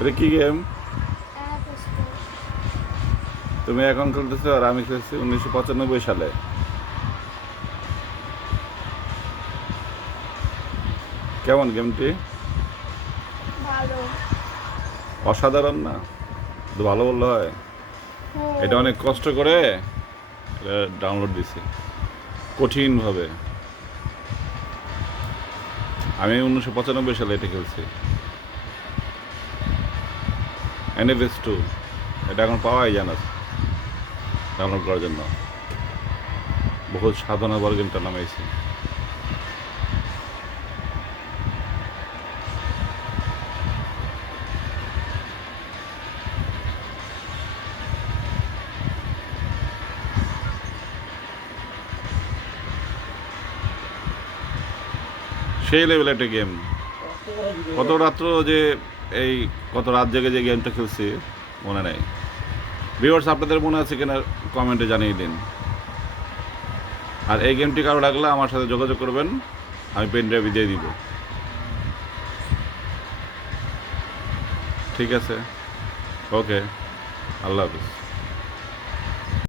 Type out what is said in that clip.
এটা কি গেম? অ্যাপেস্টো। তুমি এখন খেলতেছো আর আমি খেলছি 1995 সালে। কেমন গেমটি? ভালো। অসাধারণ না? তো ভালো বললে হয়। এটা হুম। অনেক কষ্ট করে এটা ডাউনলোড দিছি, কঠিনভাবে। আমি 1995 সালে এটা খেলছি। NFS2, এটা এখন পাওয়াই যায় না ডাউনলোড করার জন্য। বহুত সাধনা পর গেমটা নামাইছি। সেই লেভেল একটা গেম। কত রাত্র যে এই কত রাত জেগে যে গেমটা খেলছি মনে নেই। ভিউয়ার্স, আপনাদের মনে আছে কিনা কমেন্টে জানিয়ে দিন। আর এই গেমটি কারো লাগলে আমার সাথে যোগাযোগ করবেন, আমি পেন ড্রাইভ দিয়ে দিব। ঠিক আছে, ওকে, আল্লাহ হাফিজ।